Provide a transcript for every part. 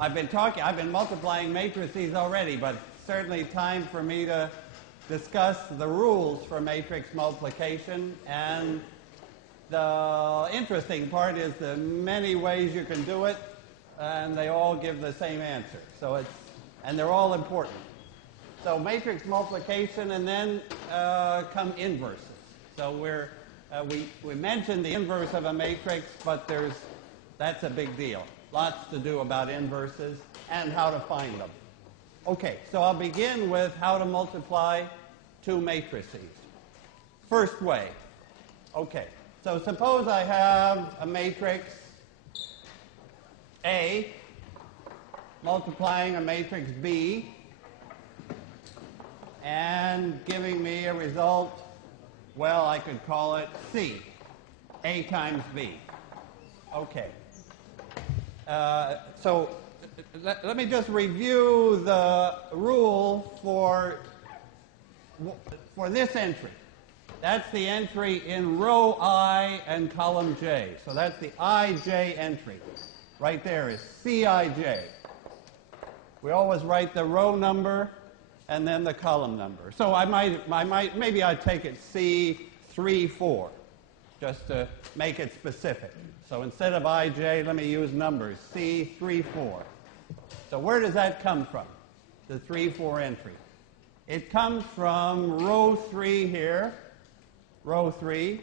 I've been multiplying matrices already, but certainly time for me to discuss the rules for matrix multiplication. And the interesting part is the many ways you can do it, and they all give the same answer. And they're all important. So matrix multiplication, and then come inverses. So we mentioned the inverse of a matrix, but that's a big deal. Lots to do about inverses and how to find them. Okay, so I'll begin with how to multiply two matrices. First way. Okay, so suppose I have a matrix A multiplying a matrix B and giving me a result, well, I could call it C, A times B. Okay. So let me just review the rule for this entry. That's the entry in row I and column J. So that's the IJ entry. Right there is CIJ. We always write the row number and then the column number. So maybe I'd take it C34, just to make it specific. So instead of IJ, let me use numbers, C34. So where does that come from, the 3-4 entry? It comes from row 3 here, row 3,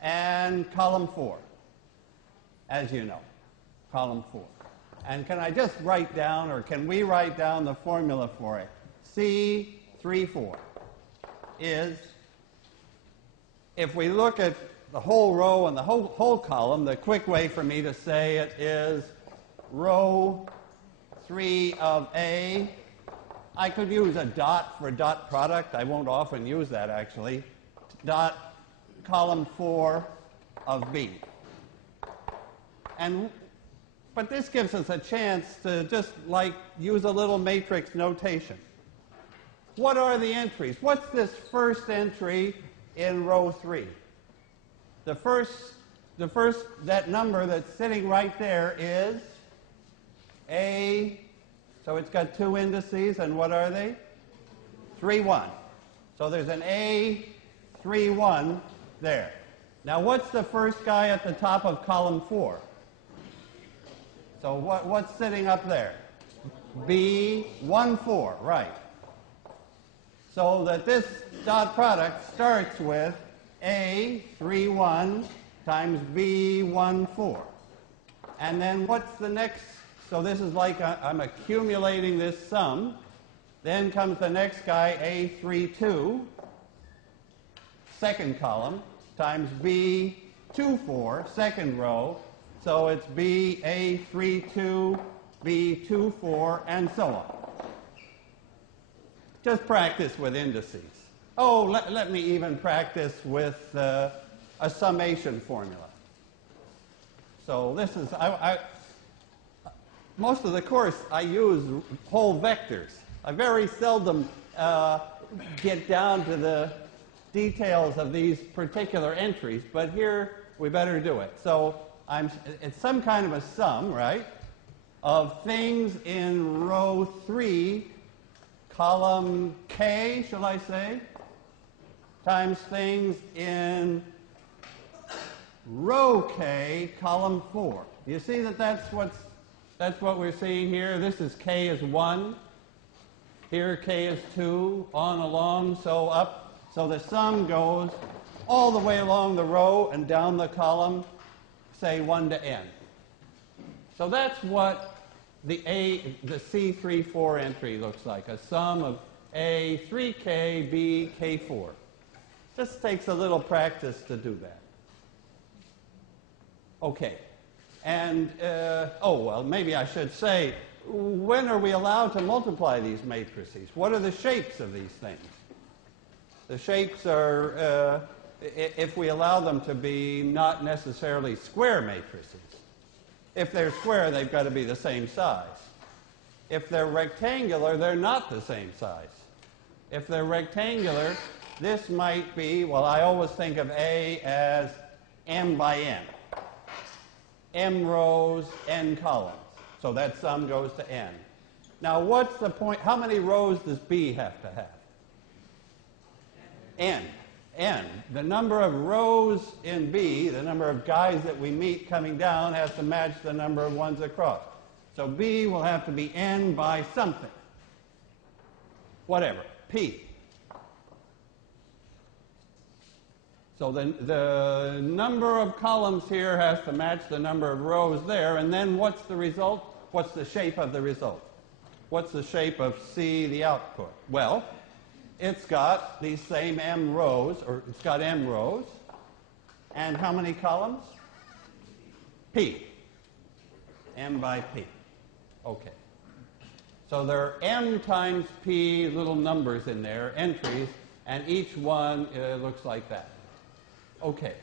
and column 4, as you know, column 4. And can I just write down, or can we write down the formula for it? C34 is, if we look at the whole row and the whole column, the quick way for me to say it is row 3 of A. I could use a dot for dot product. I won't often use that, actually. Dot column 4 of B. But this gives us a chance to just use a little matrix notation. What are the entries? What's this first entry in row 3? The first, that number that's sitting right there is A, so it's got two indices, and what are they? 3, 1. So there's an A, 3, 1 there. Now what's the first guy at the top of column 4? So what's sitting up there? B, 1, 4, right. So that this dot product starts with A, 3, 1 times B, 1, 4. And then what's the next? So this is like I'm accumulating this sum. Then comes the next guy, A, 3, 2, second column, times B, 2, 4, second row. So it's B, A, 3, 2, B, 2, 4, and so on. Just practice with indices. Oh, let me even practice with a summation formula. So this is, most of the course I use whole vectors. I very seldom get down to the details of these particular entries, but here we better do it. So it's some kind of a sum, right, of things in row 3, column K, shall I say, times things in row K, column 4. You see that that's what we're seeing here. This is K is 1. Here K is 2, on along, so up. So the sum goes all the way along the row and down the column, say 1 to n. So that's what the C34 entry looks like, a sum of A, 3K, B, K4. Just takes a little practice to do that. Okay. And, well, maybe I should say, when are we allowed to multiply these matrices? What are the shapes of these things? The shapes are, if we allow them to be not necessarily square matrices. If they're square, they've got to be the same size. If they're rectangular, they're not the same size. If they're rectangular, this might be, well, I always think of A as m by n. m rows, n columns. So that sum goes to n. Now what's the point? How many rows does B have to have? N. N. The number of rows in B, the number of guys that we meet coming down, has to match the number of ones across. So B will have to be n by something. Whatever. P. So the number of columns here has to match the number of rows there, and then what's the result? What's the shape of the result? What's the shape of C, the output? Well, it's got these same m rows, or it's got m rows, and how many columns? P. M by P. Okay. So there are m times P little numbers in there, entries, and each one looks like that. Okay.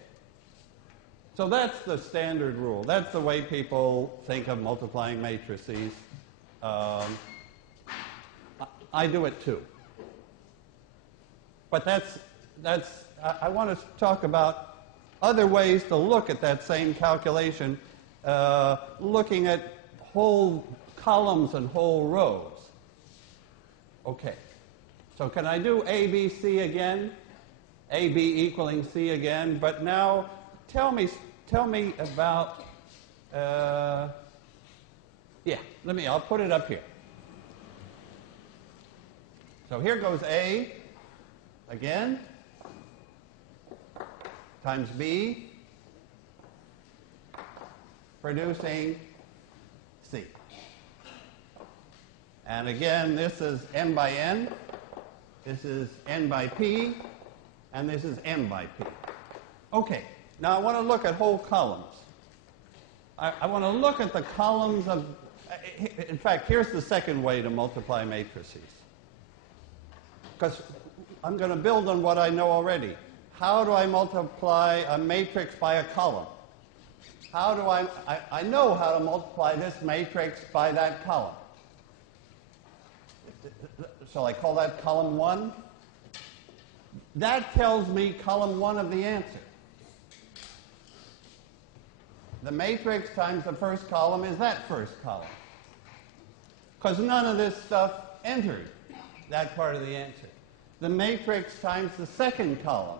So that's the standard rule. That's the way people think of multiplying matrices. I do it too. But I want to talk about other ways to look at that same calculation, looking at whole columns and whole rows. Okay. So can I do A, B, C again? A, B equaling C again, but now tell me about, I'll put it up here. So here goes A again, times B, producing C. And again, this is m by n, this is n by P, and this is m by P. Okay, now I want to look at whole columns. I want to look at the columns of, in fact, here's the second way to multiply matrices. Because I'm going to build on what I know already. How do I multiply a matrix by a column? How do I know how to multiply this matrix by that column. Shall I call that column 1? That tells me column 1 of the answer. The matrix times the first column is that first column. Because none of this stuff entered that part of the answer. The matrix times the second column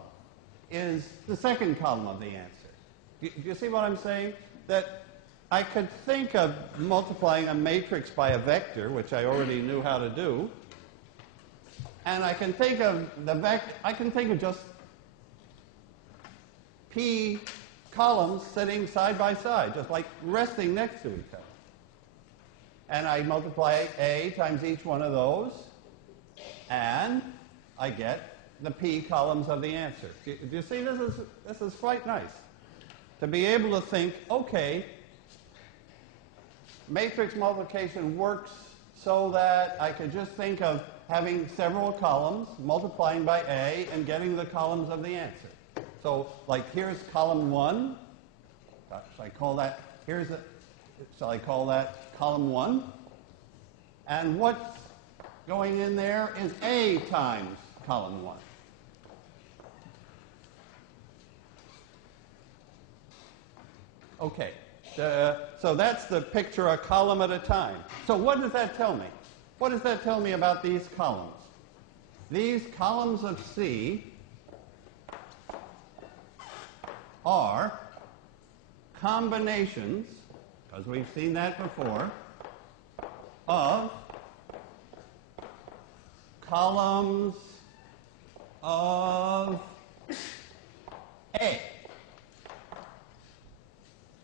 is the second column of the answer. Do you see what I'm saying? That I could think of multiplying a matrix by a vector, which I already knew how to do, and I can think of the vector, I can think of just P columns sitting side by side, just like resting next to each other. And I multiply A times each one of those, and I get the P columns of the answer. Do you see this is quite nice. To be able to think, okay, matrix multiplication works so that I could just think of having several columns, multiplying by A, and getting the columns of the answer. So, like, here's column 1. Shall I call that, shall I call that column 1? And what's going in there is A times column 1. Okay, so that's the picture a column at a time. So what does that tell me? What does that tell me about these columns? These columns of C are combinations, because we've seen that before, of columns of A.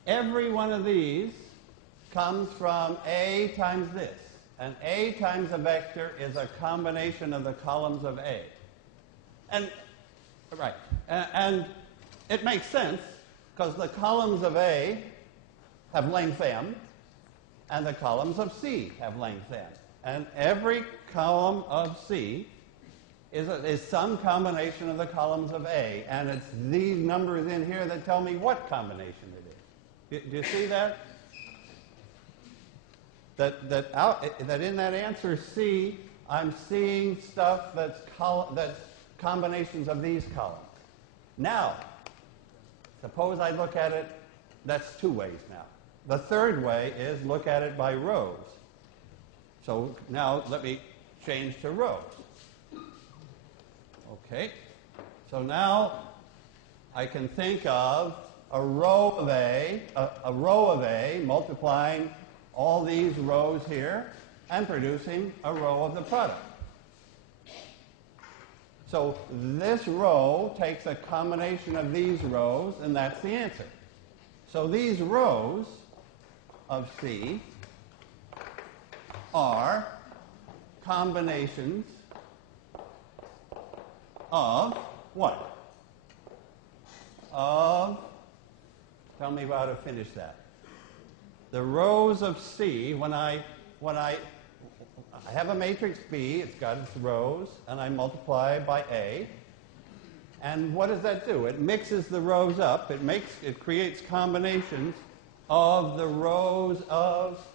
Every one of these comes from A times this. And A times a vector is a combination of the columns of A. And, right, and it makes sense, because the columns of A have length m, and the columns of C have length n. And every column of C is some combination of the columns of A. And it's these numbers in here that tell me what combination it is. Do you see that? That in that answer C, I'm seeing stuff that's combinations of these columns. Now, suppose I look at it That's two ways now. The third way is look at it by rows. So now let me change to rows. Okay. So now I can think of a row of A multiplying all these rows here and producing a row of the product. So this row takes a combination of these rows, and that's the answer. So these rows of C are combinations of what? Tell me how to finish that. The rows of C, when I have a matrix B, it's got its rows, and I multiply by A. And what does that do? It mixes the rows up. It creates combinations of the rows of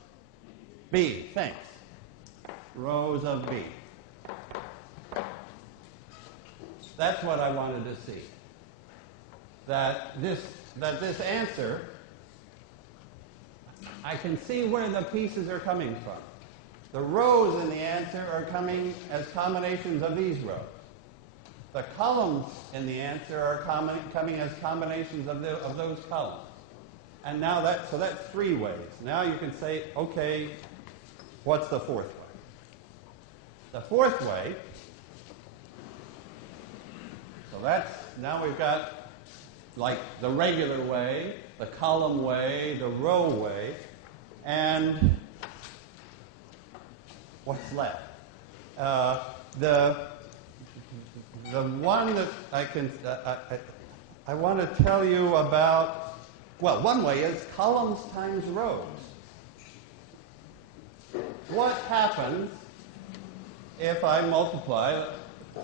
B. Thanks. Rows of B. That's what I wanted to see. That this answer, I can see where the pieces are coming from. The rows in the answer are coming as combinations of these rows. The columns in the answer are coming as combinations of those columns. And now that's three ways. Now you can say, okay, what's the fourth way? The fourth way, so now we've got like the regular way, the column way, the row way, and what's left? The one that I want to tell you about, well, one way is columns times rows. What happens if I multiply?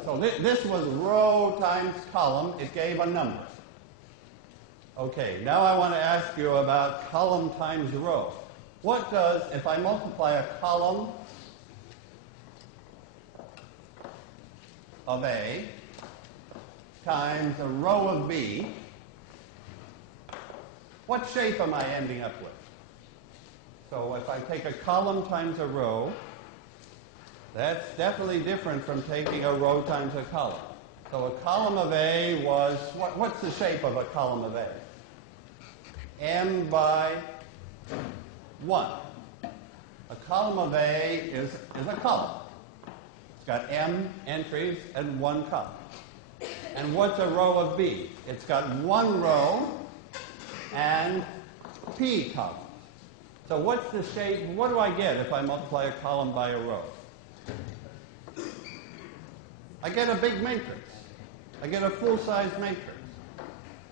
So this was row times column. It gave a number. Okay, now I want to ask you about column times row. What does, if I multiply a column of A times a row of B, what shape am I ending up with? So if I take a column times a row, that's definitely different from taking a row times a column. So a column of A was, what's the shape of a column of A? M by 1. A column of A is a column. It's got M entries and one column. And what's a row of B? It's got one row and P columns. So what's the shape? What do I get if I multiply a column by a row? I get a big matrix. I get a full-size matrix.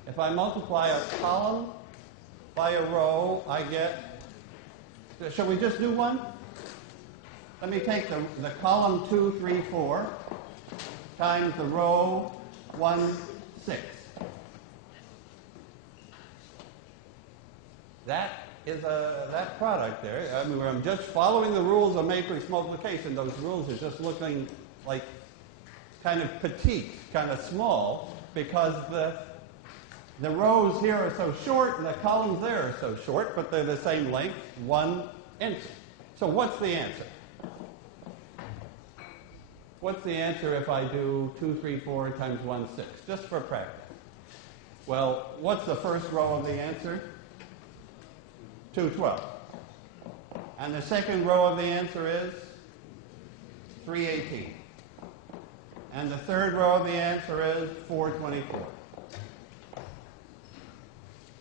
If I multiply a column by a row, I get, shall we just do one? Let me take the column 2, 3, 4 times the row 1, 6. That is that product there. I mean, I'm just following the rules of matrix multiplication. Those rules are just looking like kind of petite, kind of small, because the rows here are so short and the columns there are so short, but they're the same length, 1 inch. So what's the answer? What's the answer if I do 2, 3, 4 times 1, 6, just for practice? Well, what's the first row of the answer? 212. And the second row of the answer is 318. And the third row of the answer is 424.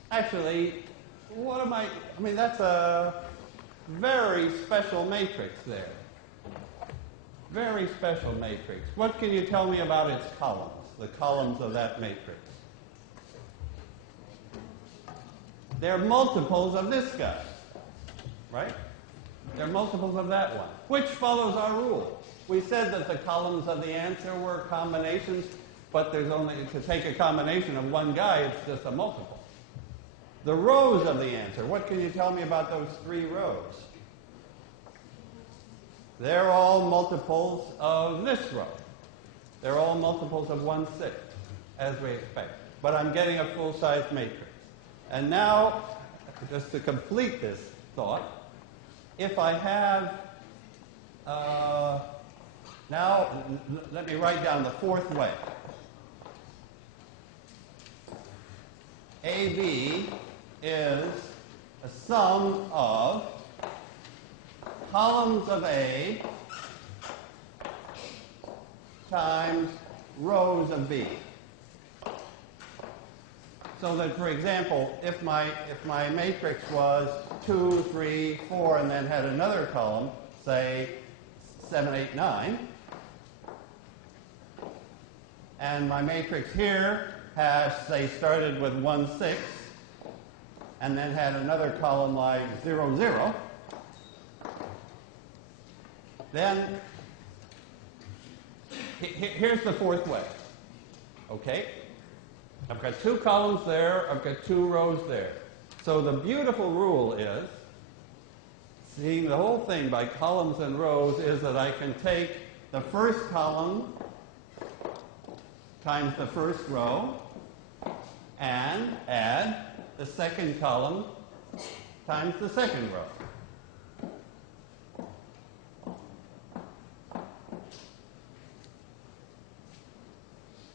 Actually, I mean, that's a very special matrix there. Very special matrix. What can you tell me about its columns, the columns of that matrix? They're multiples of this guy, right? They're multiples of that one, which follows our rule. We said that the columns of the answer were combinations, but there's only, to take a combination of one guy, it's just a multiple. The rows of the answer, what can you tell me about those three rows? They're all multiples of this row. They're all multiples of 1/6, as we expect. But I'm getting a full-size matrix. And now just to complete this thought, if I have, now let me write down the fourth way. AB is a sum of columns of A times rows of B. So that, for example, if my matrix was 2, 3, 4, and then had another column, say 7, 8, 9, and my matrix here has, say, started with 1, 6, and then had another column like 0, 0, then here's the fourth way. Okay? I've got 2 columns there, I've got 2 rows there. So the beautiful rule is, seeing the whole thing by columns and rows, is that I can take the first column times the first row and add the second column times the second row.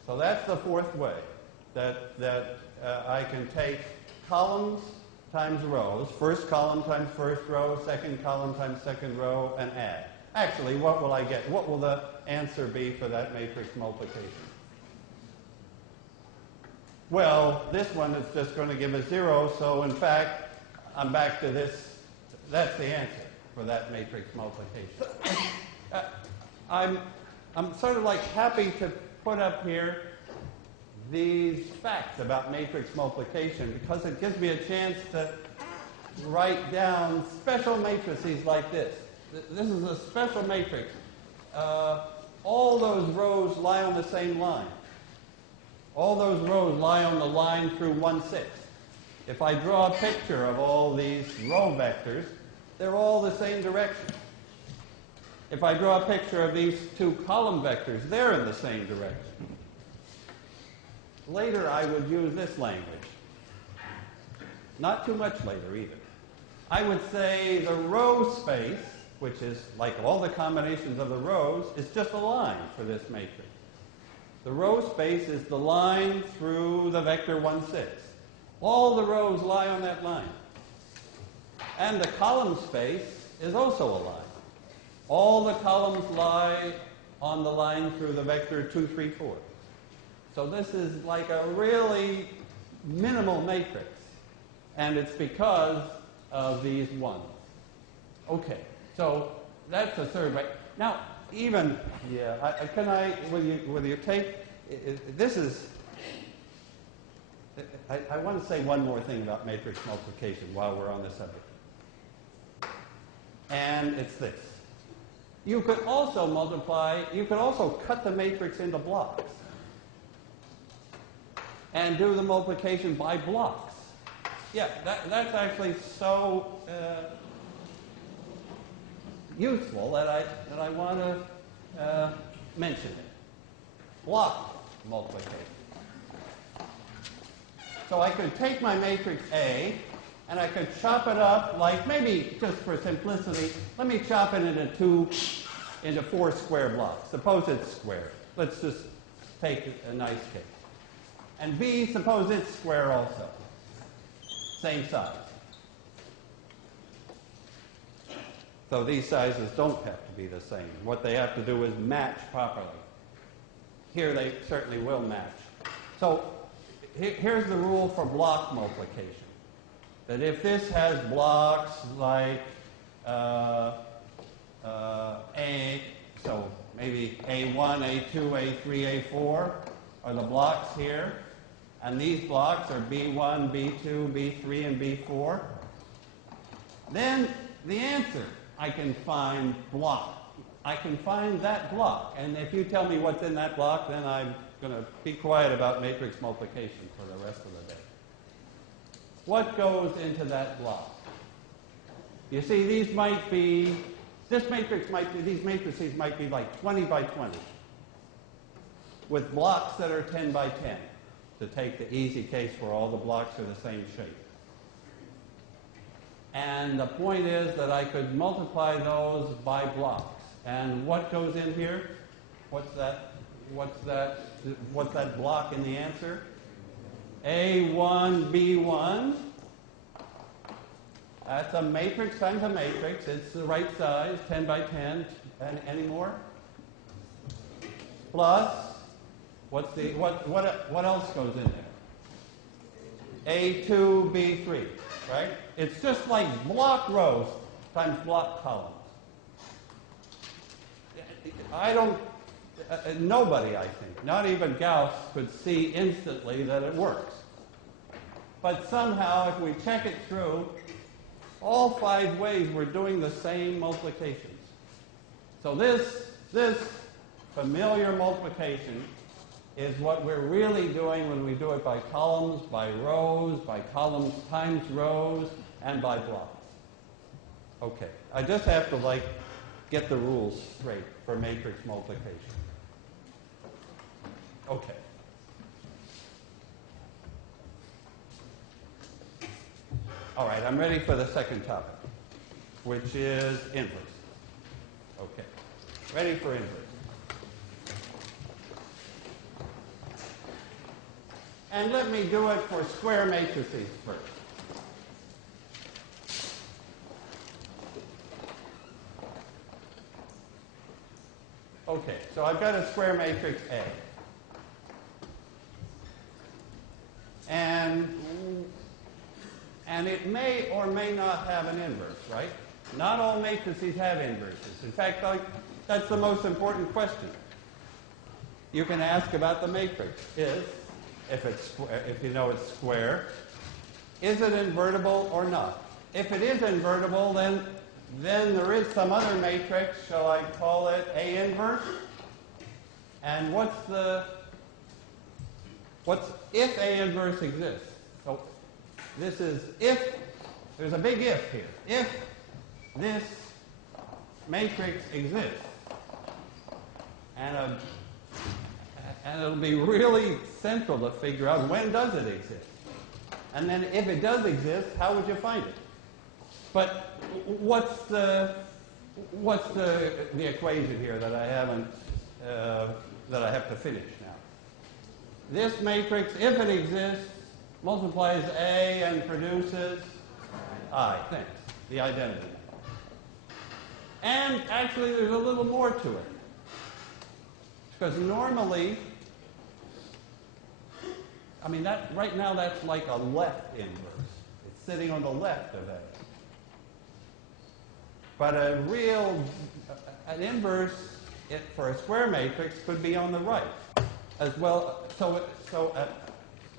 So that's the fourth way, that I can take columns times rows, first column times first row, second column times second row, and add. Actually, what will I get? What will the answer be for that matrix multiplication? Well, this one is just going to give a 0, so in fact, I'm back to this. That's the answer for that matrix multiplication. I'm sort of like happy to put up here these facts about matrix multiplication because it gives me a chance to write down special matrices like this. This is a special matrix. All those rows lie on the same line. All those rows lie on the line through 1, 6. If I draw a picture of all these row vectors, they're all the same direction. If I draw a picture of these 2 column vectors, they're in the same direction. Later, I would use this language. Not too much later, either. I would say the row space, which is like all the combinations of the rows, is just a line for this matrix. The row space is the line through the vector 1, 6. All the rows lie on that line. And the column space is also a line. All the columns lie on the line through the vector 2, 3, 4. So this is like a really minimal matrix. And it's because of these ones. Okay, so that's the third way. Now, even, will you take, this is, I want to say one more thing about matrix multiplication while we're on the subject. And it's this. You could also cut the matrix into blocks and do the multiplication by blocks. Yeah, that's actually so useful that I want to mention it. Block multiplication. So I could take my matrix A and I could chop it up, like maybe just for simplicity, let me chop it into 4 square blocks. Suppose it's square. Let's just take a nice case. And B, suppose it's square also. Same size. So these sizes don't have to be the same. What they have to do is match properly. Here they certainly will match. So here's the rule for block multiplication. That if this has blocks like A, so maybe A1, A2, A3, A4 are the blocks here, and these blocks are B1, B2, B3, and B4, then the answer I can find block. I can find that block, and if you tell me what's in that block, then I'm going to be quiet about matrix multiplication for the rest of the day. What goes into that block? You see, these matrices might be like 20 by 20 with blocks that are 10 by 10 to take the easy case where all the blocks are the same shape. And the point is that I could multiply those by blocks. And what goes in here? What's that block in the answer? A1, B1. That's a matrix times a matrix. It's the right size, 10 by 10. Any more? Plus, what else goes in there? A2, B3, right? It's just like block rows times block columns. Nobody, I think, not even Gauss, could see instantly that it works. But somehow, if we check it through, all 5 ways we're doing the same multiplications. So this familiar multiplication is what we're really doing when we do it by columns, by rows, by columns times rows, and by blocks. Okay, I just have to get the rules straight for matrix multiplication. Okay. All right, I'm ready for the second topic, which is inverse. Okay, ready for inverse. And let me do it for square matrices first. Okay, so I've got a square matrix A. And it may or may not have an inverse, right? Not all matrices have inverses. In fact, that's the most important question you can ask about the matrix is, if you know it's square, is it invertible or not? If it is invertible, then there is some other matrix. Shall I call it A inverse? And if A inverse exists? So this is if, there's a big if here. If this matrix exists, and it'll be really central to figure out when does it exist. And then if it does exist, how would you find it? But what's the equation here that I haven't that I have to finish now? This matrix, if it exists, multiplies A and produces I. Thanks. The identity. And actually, there's a little more to it, because normally, I mean, right now that's like a left inverse. It's sitting on the left of A. But an inverse for a square matrix could be on the right as well. So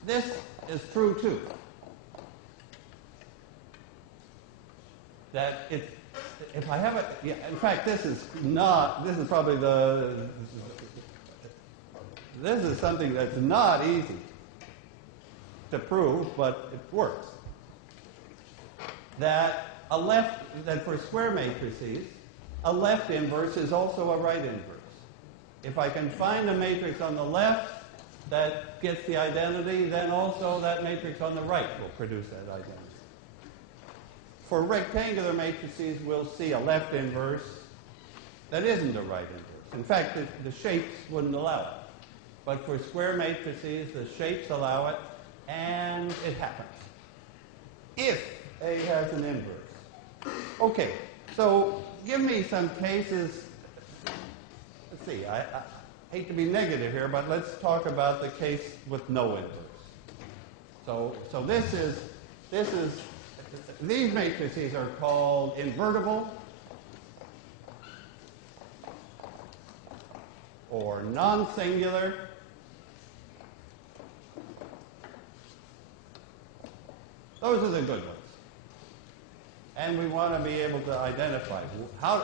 this is true too. That if I have in fact, this is probably this is something that's not easy to prove, but it works. That for square matrices, a left inverse is also a right inverse. If I can find a matrix on the left that gets the identity, then also that matrix on the right will produce that identity. For rectangular matrices, we'll see a left inverse that isn't a right inverse. In fact, the shapes wouldn't allow it. But for square matrices, the shapes allow it, and it happens. If A has an inverse. Okay, so give me some cases. Let's see, I hate to be negative here, but let's talk about the case with no inverse. So these matrices are called invertible or non-singular. Those are the good ones. And we want to be able to identify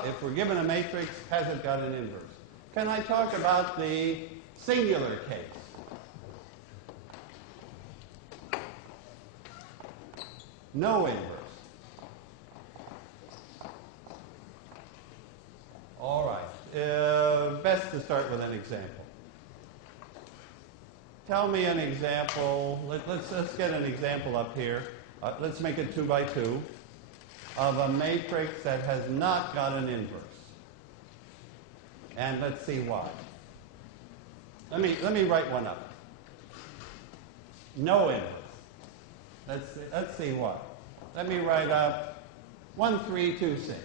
if we're given a matrix, has it got an inverse? Can I talk about the singular case? No inverse. All right. Best to start with an example. Tell me an example. Let's get an example up here. Let's make it 2 by 2. of a matrix that has not got an inverse. And let's see why. Let me write one up. No inverse. Let's see why. Let me write up 1, 3, 2, 6.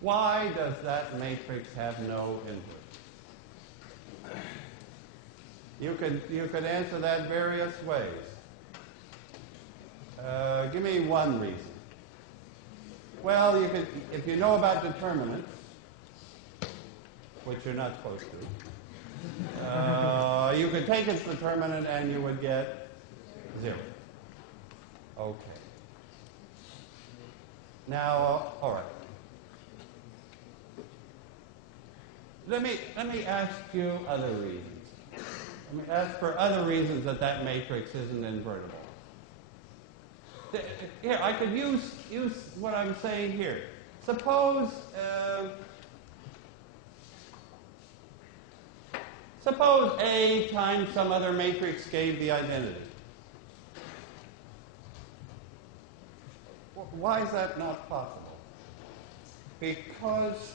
Why does that matrix have no inverse? You could answer that various ways. Give me one reason. Well, you could, if you know about determinants, which you're not supposed to, you could take its determinant and you would get 0. Okay. Now, all right. Let me ask you other reasons. Let me ask for other reasons that that matrix isn't invertible. Here, I could use what I'm saying here. Suppose A times some other matrix gave the identity. Why is that not possible? Because,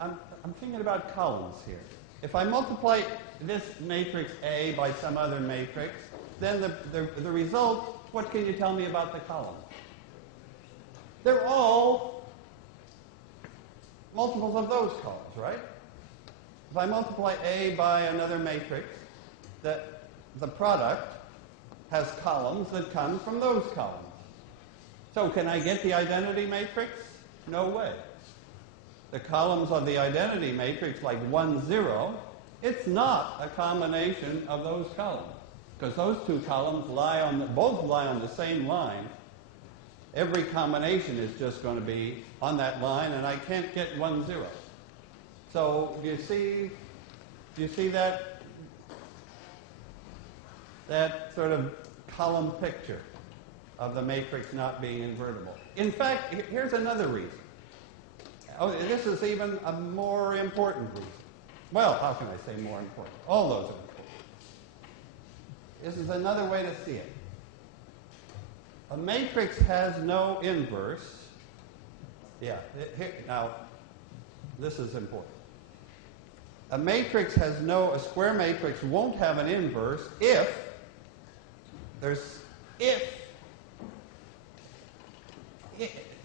I'm thinking about columns here. If I multiply this matrix A by some other matrix, then the result, what can you tell me about the column? They're all multiples of those columns, right? If I multiply A by another matrix, the product has columns that come from those columns. So can I get the identity matrix? No way. The columns of the identity matrix, like 1, 0, it's not a combination of those columns. Because those two columns both lie on the same line. Every combination is just going to be on that line, and I can't get 1, 0. So do you see that sort of column picture of the matrix not being invertible? In fact, here's another reason. Oh, this is even a more important reason. Well, how can I say more important? All those are important. This is another way to see it. A matrix has no inverse. Now, this is important. A square matrix won't have an inverse if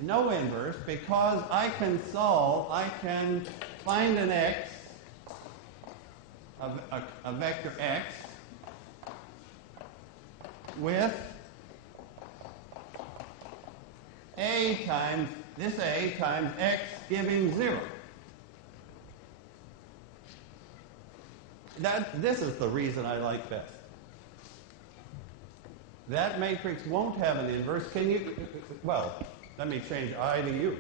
no inverse, because I can find an x, a vector x, with A times x giving 0. This is the reason I like best. That matrix won't have an inverse. Well, let me change I to U.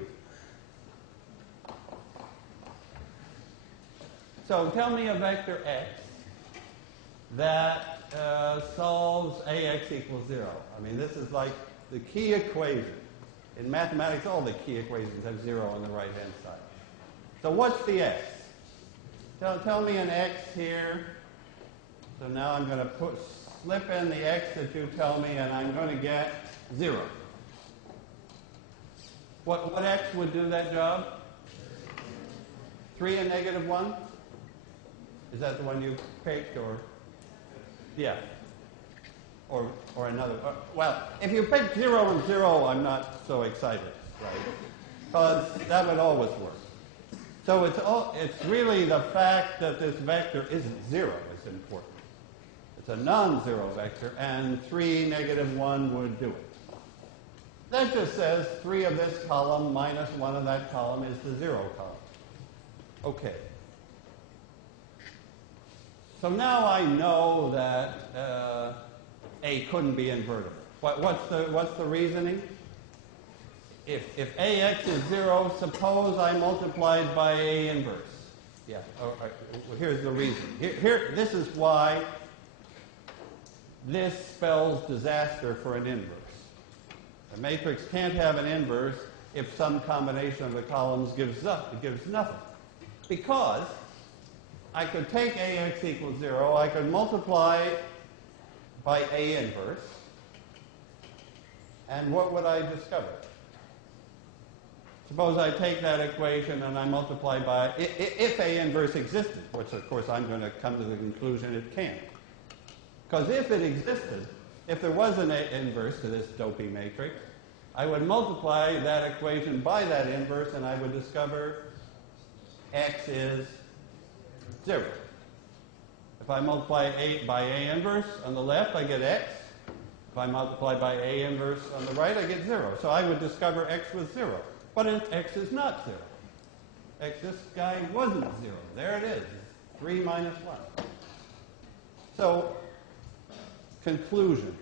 So tell me a vector x that solves AX equals 0. I mean, this is like the key equation. In mathematics, all the key equations have 0 on the right-hand side. So what's the x? Tell me an x here. So now I'm going to slip in the x that you tell me, and I'm going to get 0. What x would do that job? 3 and negative 1? Is that the one you picked, or? Yeah. Or another. Well, if you pick 0 and 0, I'm not so excited, right? Because that would always work. So it's really the fact that this vector isn't 0 is important. It's a non-zero vector, and 3, negative 1 would do it. That just says 3 of this column minus 1 of that column is the 0 column. Okay. So now I know that A couldn't be invertible. What's the reasoning? If AX is 0, suppose I multiplied by A inverse. Yeah. Well, here's the reason. This is why this spells disaster for an inverse. A matrix can't have an inverse if some combination of the columns gives nothing. Because I could take AX equals 0, I could multiply by A inverse, and what would I discover? Suppose I take that equation and I multiply by, if A inverse existed, which of course I'm going to come to the conclusion it can't. Because if it existed, if there was an A inverse to this dopey matrix, I would multiply that equation by that inverse and I would discover X is 0. If I multiply by A inverse on the left, I get X. If I multiply by A inverse on the right, I get 0. So I would discover X was 0. But X is not 0. This guy wasn't 0. There it is. 3 minus 1. So, conclusion.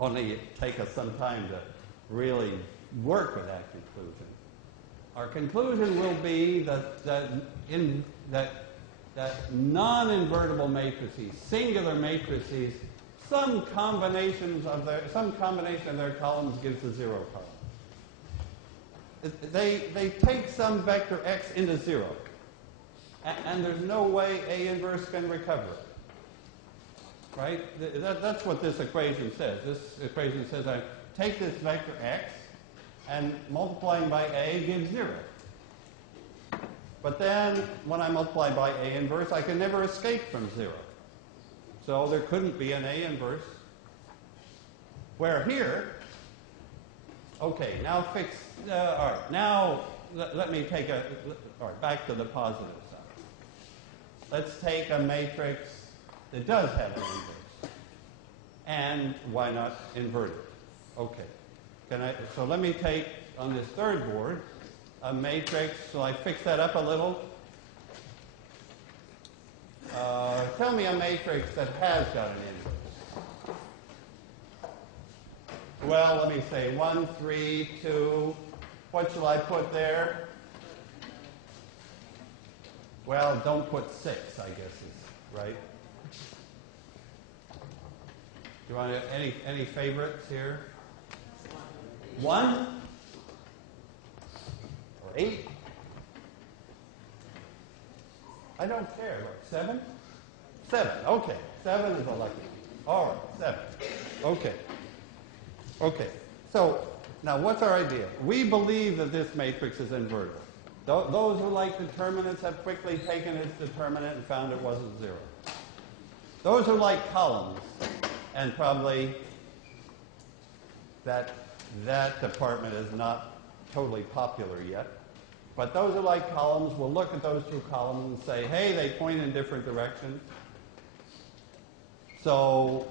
Only it takes us some time to really work with that conclusion. Our conclusion will be that non-invertible matrices, singular matrices, some combination of their columns gives a 0 column. They take some vector x into 0, and there's no way A inverse can recover it. Right? That's what this equation says. This equation says I take this vector x, and multiplying by A gives 0. But then, when I multiply by A inverse, I can never escape from 0. So there couldn't be an A inverse. Where here, okay, now fix, all right, now let me take all right, back to the positive side. Let's take a matrix that does have an inverse. And why not invert it? Okay. So let me take, on this third board, a matrix. So I fix that up a little. Tell me a matrix that has got an inverse. Well, let me say 1, 3, 2. What shall I put there? Well, don't put 6, I guess is right. Do you want any favorites here? 1 or 8? I don't care. What, 7? 7. Okay. 7 is a lucky one. All right. 7. Okay. Okay. So now what's our idea? We believe that this matrix is invertible. Those who like determinants have quickly taken its determinant and found it wasn't 0. Those who like columns, and probably that department is not totally popular yet, but those who like columns will look at those two columns and say, hey, they point in different directions, so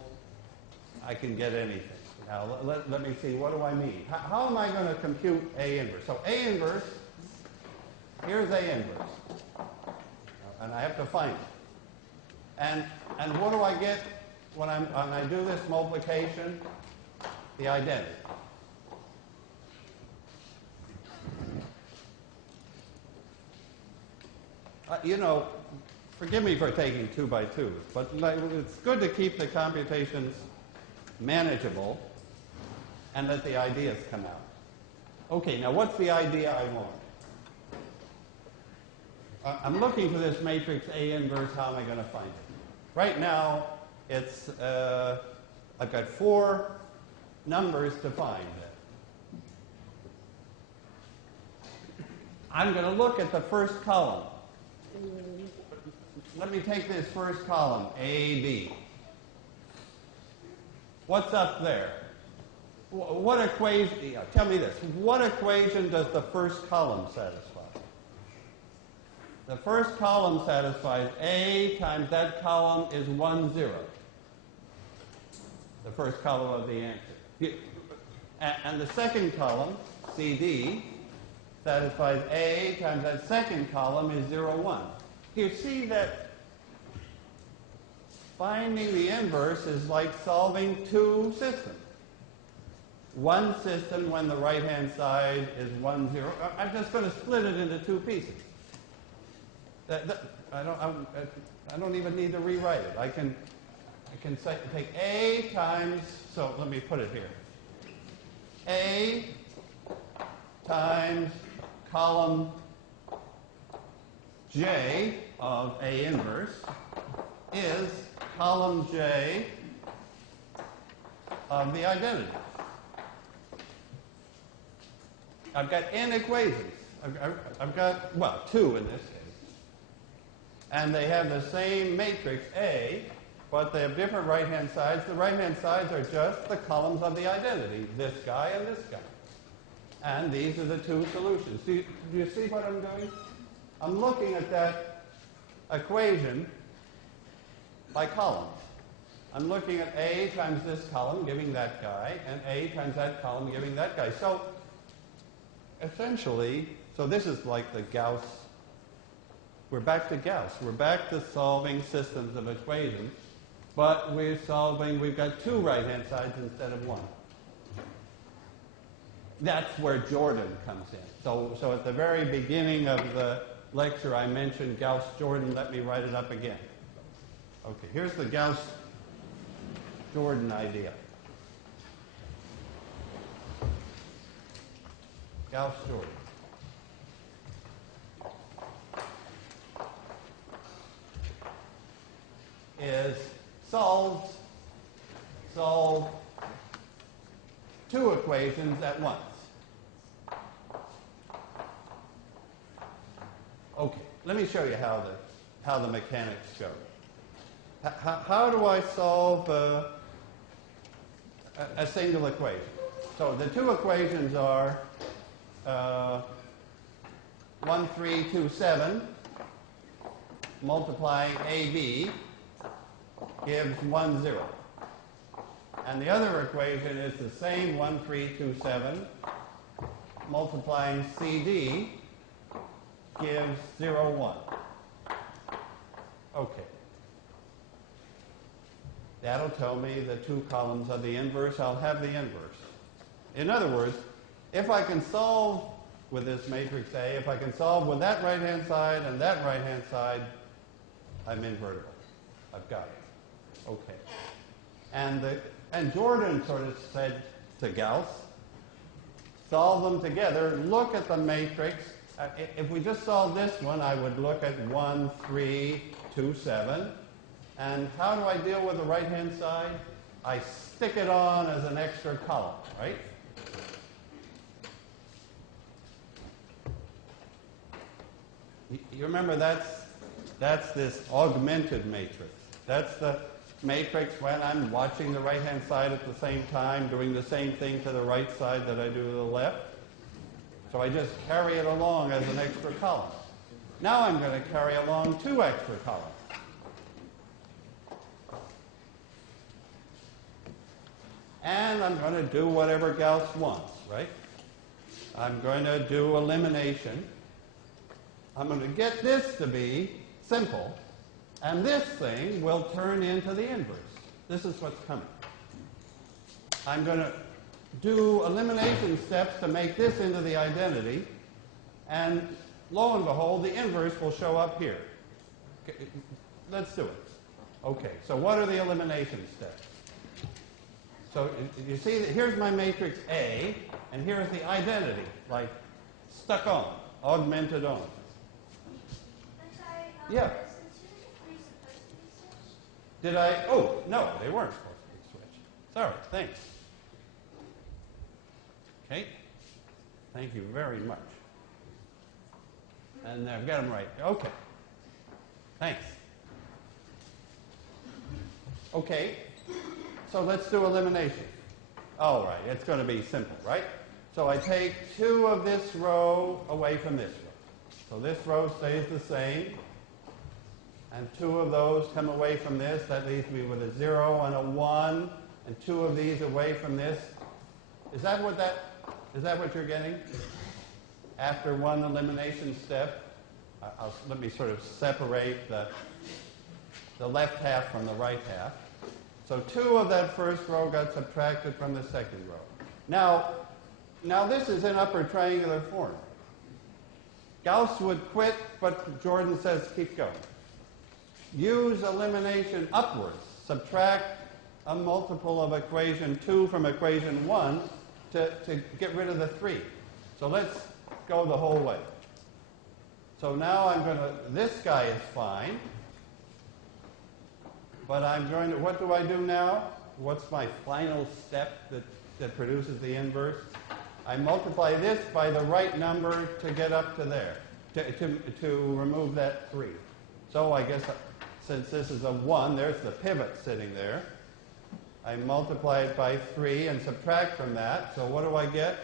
I can get anything. Now, let me see, what do I mean? How am I going to compute A inverse? So A inverse, here's A inverse, and I have to find it. And what do I get when I do this multiplication? The identity. You know, forgive me for taking 2 by 2s, but it's good to keep the computations manageable and let the ideas come out. Okay, now what's the idea I want? I'm looking for this matrix A inverse. How am I going to find it? Right now, it's I've got 4 numbers to find it. I'm going to look at the first column. Let me take this first column, A, B. What's up there? What equation, tell me this, what equation does the first column satisfy? The first column satisfies A times that column is 1, 0. The first column of the answer. And the second column, CD, satisfies A times that second column is 0, 1. You see that finding the inverse is like solving 2 systems. One system when the right-hand side is 1, 0. I'm just going to split it into 2 pieces. I don't even need to rewrite it. I can take A times, so let me put it here. A times column J of A inverse is column J of the identity. I've got n equations. I've got, well, 2 in this case. And they have the same matrix A, but they have different right-hand sides. The right-hand sides are just the columns of the identity, this guy and this guy. And these are the 2 solutions. Do you see what I'm doing? I'm looking at that equation by columns. I'm looking at A times this column, giving that guy, and A times that column, giving that guy. So essentially, so this is like the Gauss. We're back to Gauss. We're back to solving systems of equations, but we've got 2 right-hand sides instead of 1. That's where Jordan comes in. So at the very beginning of the lecture, I mentioned Gauss-Jordan. Let me write it up again. Okay, here's the Gauss-Jordan idea. Gauss-Jordan. Is solve 2 equations at once. Okay, let me show you how the mechanics go. How do I solve a single equation? So the 2 equations are 1, 3, 2, 7 multiplying AB gives 1, 0. And the other equation is the same 1, 3, 2, 7 multiplying CD gives 0, 1. Okay. That'll tell me the 2 columns of the inverse. I'll have the inverse. In other words, if I can solve with this matrix A, if I can solve with that right-hand side and that right-hand side, I'm invertible. I've got it. Okay. And Jordan sort of said to Gauss, solve them together, look at the matrix. If we just solve this one, I would look at 1, 3, 2, 7. And how do I deal with the right-hand side? I stick it on as an extra column, right? You remember that's this augmented matrix. That's the matrix when I'm watching the right-hand side at the same time, doing the same thing to the right side that I do to the left. So I just carry it along as an extra column. Now I'm going to carry along 2 extra columns. And I'm going to do whatever Gauss wants, right? I'm going to do elimination. I'm going to get this to be simple, and this thing will turn into the inverse. This is what's coming. I'm going to do elimination steps to make this into the identity, and lo and behold, the inverse will show up here. Okay, let's do it. Okay, so what are the elimination steps? So you see, that here's my matrix A, and here's the identity, like stuck on, augmented on. Yeah. Did I? Oh, no, they weren't supposed to be switched. Sorry, thanks. Okay. Thank you very much. And I've got them right. Okay. Thanks. Okay. So let's do elimination. All right, it's going to be simple, right? So I take 2 of this row away from this row. So this row stays the same. And 2 of those come away from this. That leaves me with a 0 and a 1. And 2 of these away from this. Is that what you're getting? After 1 elimination step, let me sort of separate the left half from the right half. So 2 of that first row got subtracted from the second row. Now this is in upper triangular form. Gauss would quit, but Jordan says keep going. Use elimination upwards. Subtract a multiple of equation 2 from equation 1 to get rid of the 3. So let's go the whole way. So now I'm going to, this guy is fine. But I'm going to, what do I do now? What's my final step that produces the inverse? I multiply this by the right number to get up to there, to remove that 3. So I guess since this is a 1, there's the pivot sitting there. I multiply it by 3 and subtract from that. So what do I get?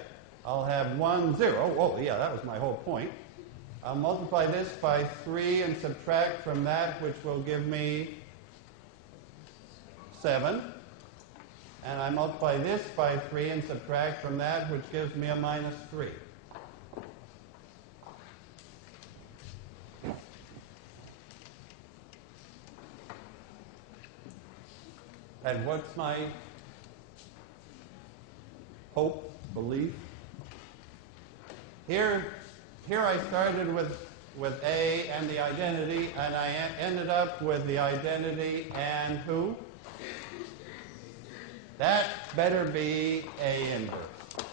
I'll have 1, 0. Oh, yeah, that was my whole point. I'll multiply this by 3 and subtract from that, which will give me 7. And I multiply this by 3 and subtract from that, which gives me a minus 3. And what's my hope, belief? Here I started with A and the identity, and I ended up with the identity and who? That better be A inverse.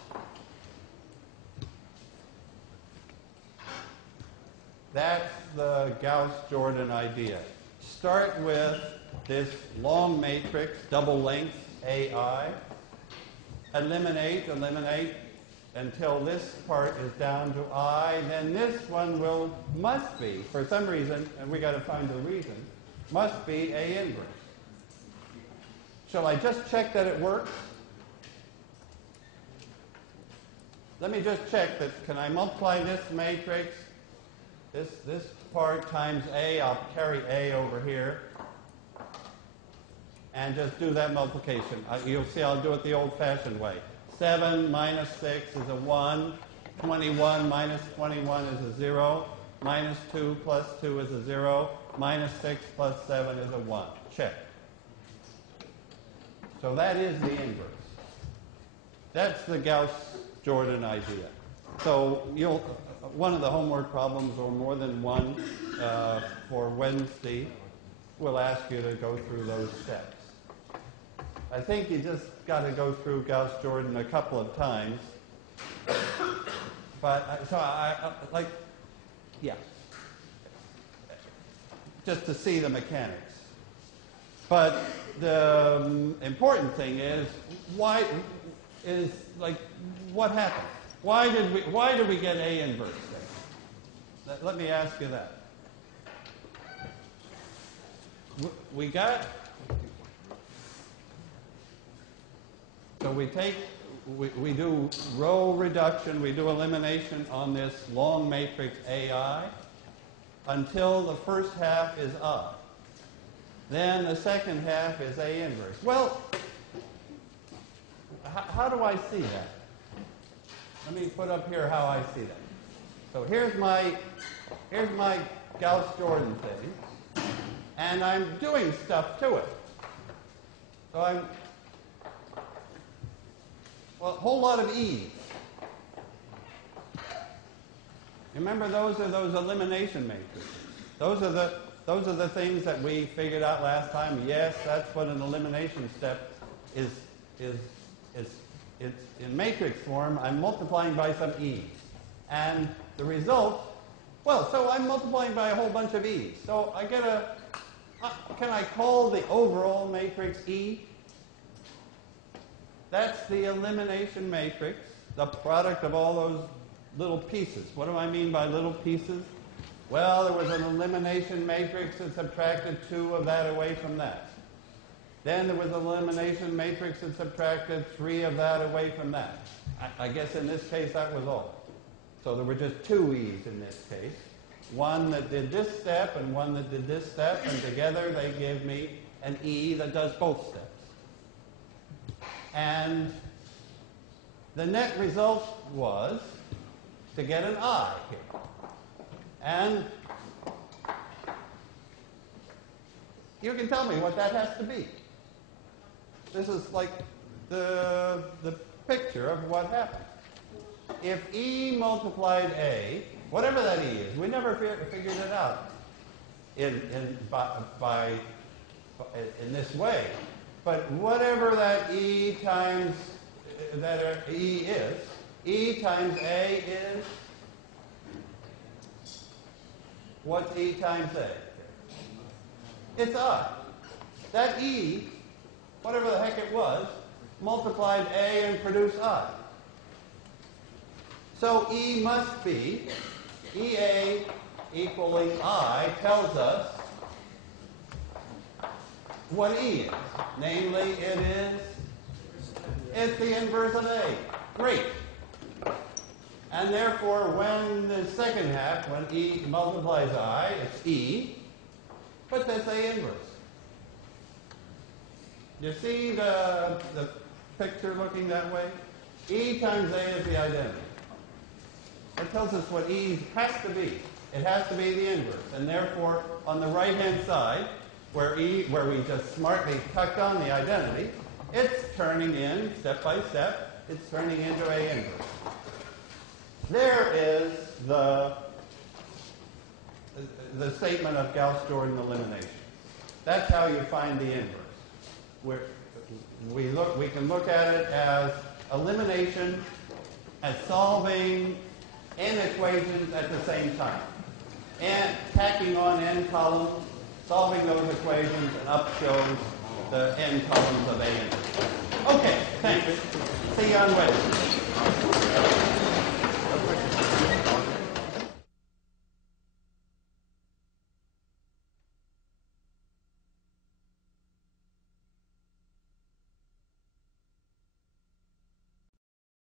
That's the Gauss-Jordan idea. Start with this long matrix, double length AI. Eliminate until this part is down to I. Then this one must be, for some reason, and we got to find the reason, must be A inverse. Shall I just check that it works? Let me just check that. Can I multiply this matrix, this part times A? I'll carry A over here. And just do that multiplication. You'll see I'll do it the old-fashioned way. 7 minus 6 is a 1. 21 minus 21 is a 0. Minus 2 plus 2 is a 0. Minus 6 plus 7 is a 1. Check. So that is the inverse. That's the Gauss-Jordan idea. So one of the homework problems, or more than one, for Wednesday, will ask you to go through those steps. I think you just got to go through Gauss-Jordan a couple of times. But just to see the mechanics. But the important thing is what happened? Why did we get A inverse there? Let me ask you that. So we do row reduction, we do elimination on this long matrix AI until the first half is I. Then the second half is A inverse. Well, how do I see that? Let me put up here how I see that. So here's my Gauss-Jordan thing, and I'm doing stuff to it. So a whole lot of E's. Remember, those are those elimination matrices. Those are the things that we figured out last time. Yes, that's what an elimination step is. It's in matrix form. I'm multiplying by some E's. And the result, so I'm multiplying by a whole bunch of E's. So I get can I call the overall matrix E? That's the elimination matrix, the product of all those little pieces. What do I mean by little pieces? Well, there was an elimination matrix that subtracted 2 of that away from that. Then there was an elimination matrix that subtracted 3 of that away from that. I guess in this case that was all. So there were just 2 E's in this case. One that did this step and one that did this step, and together they give me an E that does both steps. And the net result was to get an I here. And you can tell me what that has to be. This is like the picture of what happened. If E multiplied A, whatever that E is, we never figured it out in this way. But whatever that E times E times A is What's E times A? It's I. That E, whatever the heck it was, multiplied A and produced I. So E must be EA equaling I tells us what E is. Namely, it's the inverse of A. Great. And therefore, when the second half, when E multiplies I, it's E, but that's A inverse. You see the picture looking that way? E times A is the identity. It tells us what E has to be. It has to be the inverse. And therefore, on the right-hand side, where we just smartly tucked on the identity, it's turning in, step by step, it's turning into A inverse. There is the statement of Gauss-Jordan elimination. That's how you find the inverse. We can look at it as elimination, as solving n equations at the same time. And tacking on n columns, solving those equations, and up shows the n columns of A inverse. Okay, thanks. See you on Wednesday.